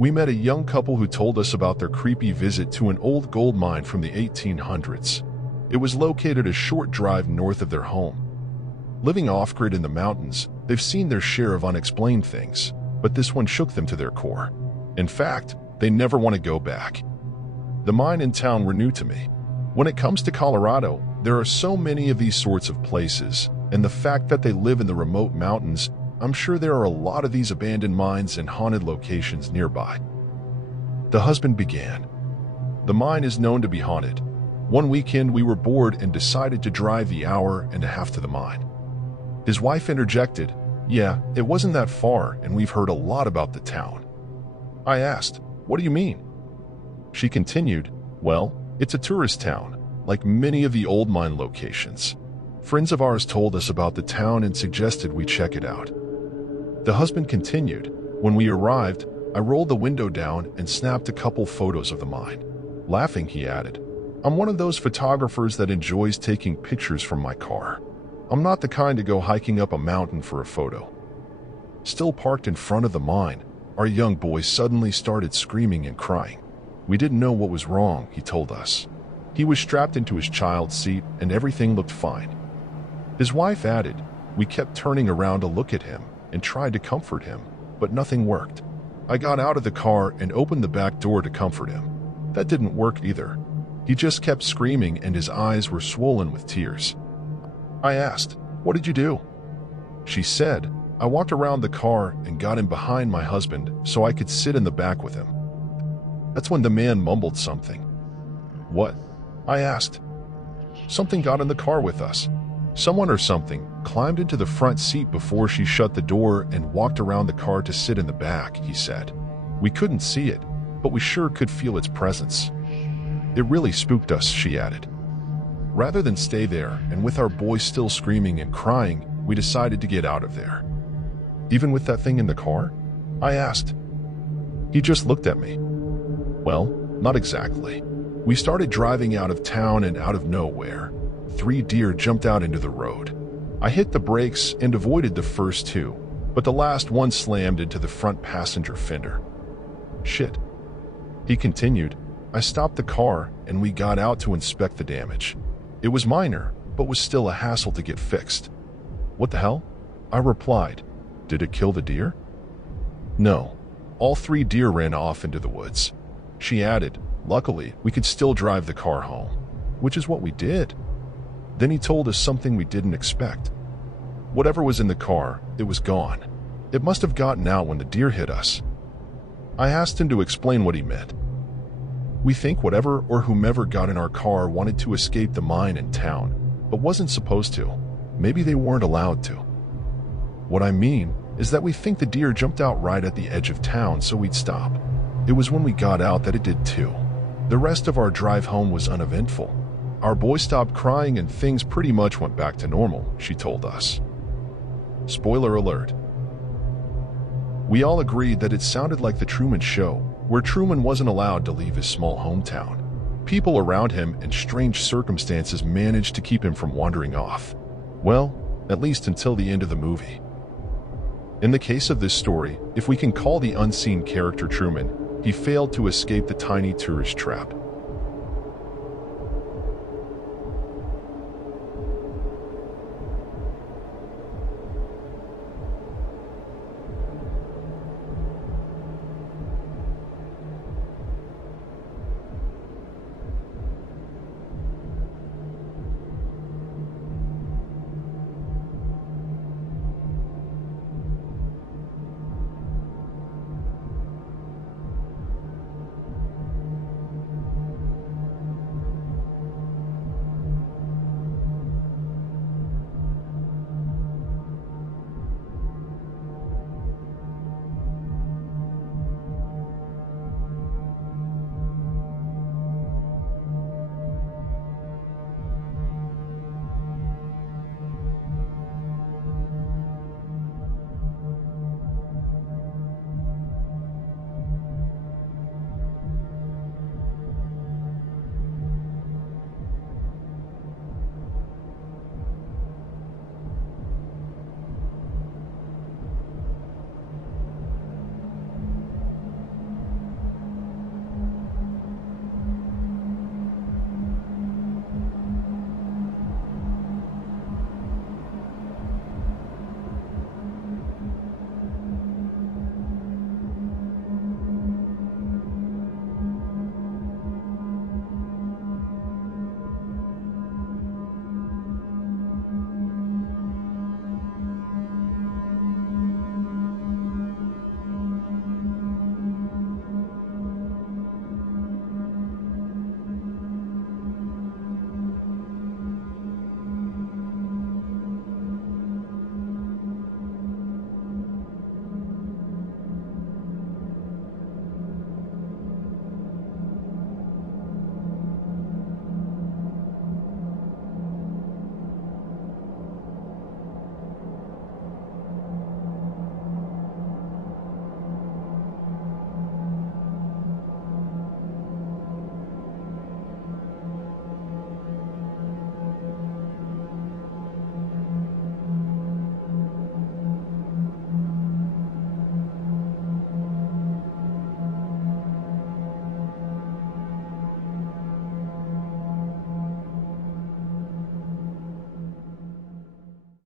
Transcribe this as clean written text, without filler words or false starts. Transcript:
We met a young couple who told us about their creepy visit to an old gold mine from the 1800s. It was located a short drive north of their home. Living off-grid in the mountains, they've seen their share of unexplained things, but this one shook them to their core. In fact, they never want to go back. The mine in town were new to me. When it comes to Colorado, there are so many of these sorts of places, and the fact that they live in the remote mountains, I'm sure there are a lot of these abandoned mines and haunted locations nearby. The husband began. The mine is known to be haunted. One weekend we were bored and decided to drive the hour and a half to the mine. His wife interjected, "Yeah, it wasn't that far, and we've heard a lot about the town." I asked, "What do you mean?" She continued, "Well, it's a tourist town, like many of the old mine locations. Friends of ours told us about the town and suggested we check it out." The husband continued, "When we arrived, I rolled the window down and snapped a couple photos of the mine." Laughing, he added, "I'm one of those photographers that enjoys taking pictures from my car. I'm not the kind to go hiking up a mountain for a photo." Still parked in front of the mine, our young boy suddenly started screaming and crying. We didn't know what was wrong, he told us. He was strapped into his child's seat and everything looked fine. His wife added, "We kept turning around to look at him and tried to comfort him, but nothing worked. I got out of the car and opened the back door to comfort him. That didn't work either. He just kept screaming and his eyes were swollen with tears." I asked, "What did you do?" She said, "I walked around the car and got in behind my husband so I could sit in the back with him." That's when the man mumbled something. "What?" I asked. "Something got in the car with us. Someone or something climbed into the front seat before she shut the door and walked around the car to sit in the back," he said. "We couldn't see it, but we sure could feel its presence. It really spooked us," she added. Rather than stay there, and with our boy still screaming and crying, we decided to get out of there. "Even with that thing in the car?" I asked. He just looked at me. "Well, not exactly. We started driving out of town and out of nowhere, 3 deer jumped out into the road. I hit the brakes and avoided the first 2, but the last one slammed into the front passenger fender. Shit." He continued, "I stopped the car and we got out to inspect the damage. It was minor, but was still a hassle to get fixed." "What the hell?" I replied. "Did it kill the deer?" "No. All 3 deer ran off into the woods." She added, "Luckily, we could still drive the car home," which is what we did. Then he told us something we didn't expect. Whatever was in the car, it was gone. It must have gotten out when the deer hit us. I asked him to explain what he meant. "We think whatever or whomever got in our car wanted to escape the mine in town, but wasn't supposed to. Maybe they weren't allowed to. What I mean is that we think the deer jumped out right at the edge of town so we'd stop. It was when we got out that it did too. The rest of our drive home was uneventful. Our boy stopped crying and things pretty much went back to normal," she told us. Spoiler alert. We all agreed that it sounded like the Truman Show, where Truman wasn't allowed to leave his small hometown. People around him and strange circumstances managed to keep him from wandering off. Well, at least until the end of the movie. In the case of this story, if we can call the unseen character Truman, he failed to escape the tiny tourist trap.